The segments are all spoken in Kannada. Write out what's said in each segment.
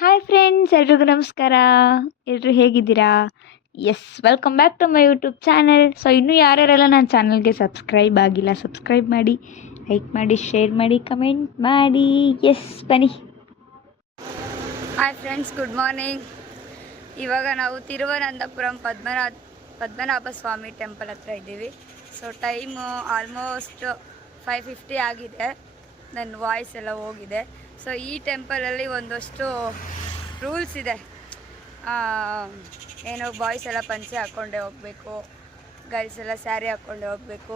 ಹಾಯ್ ಫ್ರೆಂಡ್ಸ್, ಎಲ್ರಿಗೂ ನಮಸ್ಕಾರ. ಎಲ್ಲರೂ ಹೇಗಿದ್ದೀರಾ? Welcome back to my YouTube channel. So ಇನ್ನೂ ಯಾರ್ಯಾರೆಲ್ಲ ನನ್ನ ಚಾನಲ್ಗೆ ಸಬ್ಸ್ಕ್ರೈಬ್ ಆಗಿಲ್ಲ, ಸಬ್ಸ್ಕ್ರೈಬ್ ಮಾಡಿ, ಲೈಕ್ ಮಾಡಿ, ಶೇರ್ ಮಾಡಿ, ಕಮೆಂಟ್ ಮಾಡಿ. ಬನ್ನಿ. Hi friends, good morning. ಇವಾಗ ನಾವು ತಿರುವನಂತಪುರಂ ಪದ್ಮನಾಭ ಸ್ವಾಮಿ ಟೆಂಪಲ್ ಹತ್ರ ಇದ್ದೀವಿ. ಸೊ ಟೈಮು ಆಲ್ಮೋಸ್ಟ್ 5:50 ಆಗಿದೆ. ನನ್ನ ವಾಯ್ಸ್ ಎಲ್ಲ ಹೋಗಿದೆ. ಸೊ ಈ ಟೆಂಪಲಲ್ಲಿ ಒಂದಷ್ಟು ರೂಲ್ಸ್ ಇದೆ. ಏನೋ ಬಾಯ್ಸ್ ಎಲ್ಲ ಪಂಚೆ ಹಾಕ್ಕೊಂಡೇ ಹೋಗಬೇಕು, ಗರ್ಲ್ಸ್ ಎಲ್ಲ ಸ್ಯಾರಿ ಹಾಕ್ಕೊಂಡೇ ಹೋಗಬೇಕು,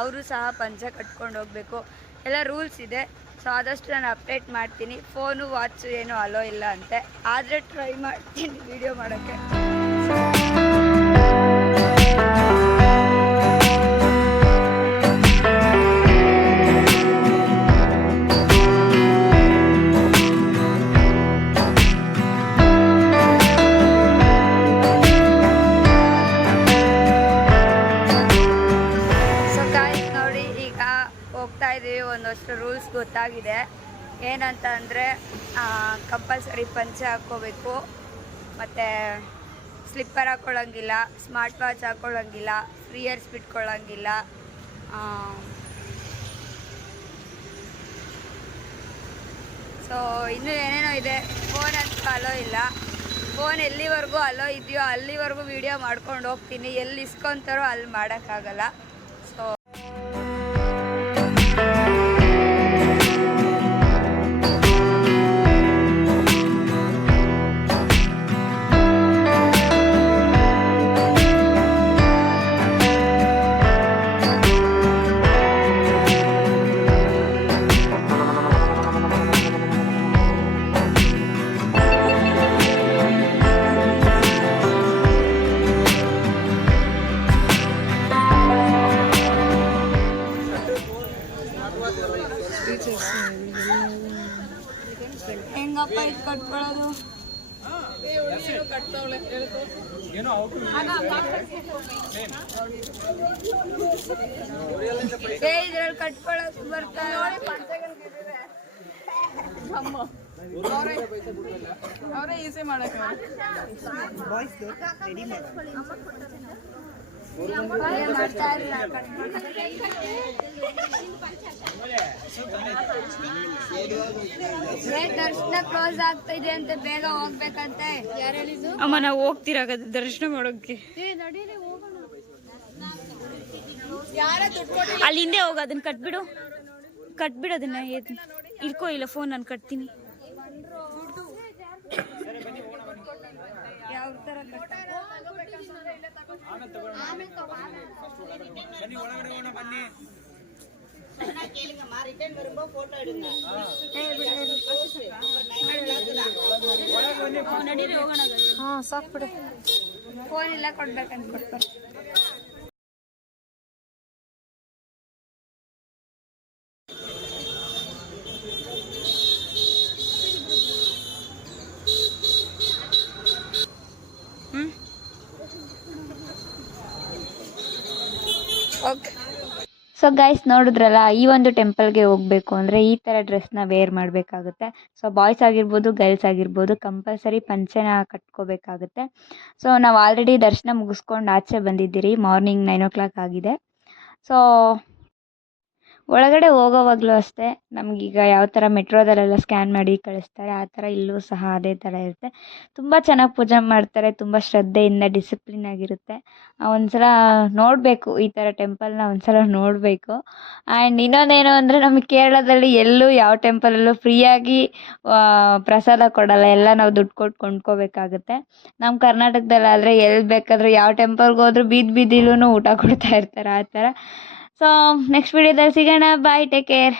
ಅವರು ಸಹ ಪಂಚೆ ಕಟ್ಕೊಂಡು ಹೋಗಬೇಕು, ಎಲ್ಲ ರೂಲ್ಸ್ ಇದೆ. ಸೊ ಆದಷ್ಟು ನಾನು ಅಪ್ಡೇಟ್ ಮಾಡ್ತೀನಿ. ಫೋನು ವಾಚು ಏನೂ ಅಲೋ ಇಲ್ಲ ಅಂತೆ, ಆದರೆ ಟ್ರೈ ಮಾಡ್ತೀನಿ ವಿಡಿಯೋ ಮಾಡೋಕ್ಕೆ. ಹೋಗ್ತಾ ಇದ್ದೀವಿ. ಒಂದಷ್ಟು ರೂಲ್ಸ್ ಗೊತ್ತಾಗಿದೆ. ಏನಂತ ಅಂದರೆ ಕಂಪಲ್ಸರಿ ಪಂಚೆ ಹಾಕ್ಕೋಬೇಕು, ಮತ್ತು ಸ್ಲಿಪ್ಪರ್ ಹಾಕ್ಕೊಳ್ಳೋಂಗಿಲ್ಲ, ಸ್ಮಾರ್ಟ್ ವಾಚ್ ಹಾಕ್ಕೊಳ್ಳೋಂಗಿಲ್ಲ, ಫ್ರೀ ಇಯರ್ಸ್ ಬಿಟ್ಕೊಳ್ಳೋಂಗಿಲ್ಲ. ಸೊ ಇನ್ನೂ ಏನೇನೋ ಇದೆ. ಫೋನ್ ಅಂತೂ ಅಲೋ ಇಲ್ಲ. ಫೋನ್ ಎಲ್ಲಿವರೆಗೂ ಅಲೋ ಇದೆಯೋ ಅಲ್ಲಿವರೆಗೂ ವೀಡಿಯೋ ಮಾಡ್ಕೊಂಡು ಹೋಗ್ತೀನಿ. ಎಲ್ಲಿ ಇಸ್ಕೊತಾರೋ ಅಲ್ಲಿ ಮಾಡೋಕ್ಕಾಗಲ್ಲ. ಸೊ ಹೆಂಗಪ್ಪ ಇದು ಕಟ್ಕೊಳ್ಳೋದು? ಇದ್ರಲ್ಲಿ ಕಟ್ಕೊಳ್ಳೋದು ಬರ್ತಾರೆ. ಅವರೇ ಈಸಿ ಮಾಡಕ್ಕೆ ದರ್ಶನ ಕ್ಲೋಸ್ ಆಗ್ತಾ ಇದೆ ಅಂತ, ಬೇಗ ಹೋಗ್ಬೇಕಂತೆ. ಅಮ್ಮ ನಾವು ಹೋಗ್ತಿರಾಗದು ದರ್ಶನ ಮಾಡೋಕೆ. ಅಲ್ಲಿ ಹಿಂದೆ ಹೋಗ, ಅದನ್ನ ಕಟ್ಬಿಡು ಅದನ್ನ. ಇಟ್ಕೋ, ಇಲ್ಲ ಫೋನ್ ನಾನು ಕಟ್ತೀನಿ. ಯಾವ ತರ ನಡೀರಿ ಹೋಗೋಣ. ಸಾಕು ಬಿಡು, ಫೋನ್ ಎಲ್ಲ ಕೊಡ್ಬೇಕಂತ ಕೊಡ್ತಾರೆ. ಸೊ ಗೈಸ್, ನೋಡಿದ್ರಲ್ಲ, ಈ ಒಂದು ಟೆಂಪಲ್ಗೆ ಹೋಗಬೇಕು ಅಂದರೆ ಈ ಥರ ಡ್ರೆಸ್ನ ವೇರ್ ಮಾಡಬೇಕಾಗುತ್ತೆ. ಸೊ ಬಾಯ್ಸ್ ಆಗಿರ್ಬೋದು, ಗರ್ಲ್ಸ್ ಆಗಿರ್ಬೋದು, ಕಂಪಲ್ಸರಿ ಪಂಚೆನ ಕಟ್ಕೋಬೇಕಾಗುತ್ತೆ. ಸೊ ನಾವು ಆಲ್ರೆಡಿ ದರ್ಶನ ಮುಗಿಸ್ಕೊಂಡು ಆಚೆ ಬಂದಿದ್ದೀರಿ. ಮಾರ್ನಿಂಗ್ 9 o'clock ಆಗಿದೆ. ಸೊ ಒಳಗಡೆ ಹೋಗೋವಾಗಲೂ ಅಷ್ಟೇ, ನಮಗೀಗ ಯಾವ ಥರ ಮೆಟ್ರೋದಲ್ಲೆಲ್ಲ ಸ್ಕ್ಯಾನ್ ಮಾಡಿ ಕಳಿಸ್ತಾರೆ, ಆ ಥರ ಇಲ್ಲೂ ಸಹ ಅದೇ ಥರ ಇರುತ್ತೆ. ತುಂಬ ಚೆನ್ನಾಗಿ ಪೂಜೆ ಮಾಡ್ತಾರೆ, ತುಂಬ ಶ್ರದ್ಧೆಯಿಂದ, ಡಿಸಿಪ್ಲಿನ್ ಆಗಿರುತ್ತೆ. ಒಂದ್ಸಲ ನೋಡಬೇಕು, ಈ ಥರ ಟೆಂಪಲ್ನ ಒಂದ್ಸಲ ನೋಡಬೇಕು. ಆ್ಯಂಡ್ ಇನ್ನೊಂದೇನು ಅಂದರೆ, ನಮಗೆ ಕೇರಳದಲ್ಲಿ ಎಲ್ಲೂ ಯಾವ ಟೆಂಪಲಲ್ಲೂ ಫ್ರೀಯಾಗಿ ಪ್ರಸಾದ ಕೊಡಲ್ಲ, ಎಲ್ಲ ನಾವು ದುಡ್ಡು ಕೊಟ್ಟು ಕೊಂಡ್ಕೋಬೇಕಾಗುತ್ತೆ. ನಮ್ಮ ಕರ್ನಾಟಕದಲ್ಲಾದರೆ ಎಲ್ಲಿ ಬೇಕಾದರೂ ಯಾವ ಟೆಂಪಲ್ಗೆ ಹೋದ್ರೂ ಬೀದಿಲೂ ಊಟ ಕೊಡ್ತಾ ಇರ್ತಾರೆ, ಆ ಥರ. ಸೊ ನೆಕ್ಸ್ಟ್ ವಿಡಿಯೋದಲ್ಲಿ ಸಿಗೋಣ. ಬಾಯ್, ಟೇಕ್ ಕೇರ್.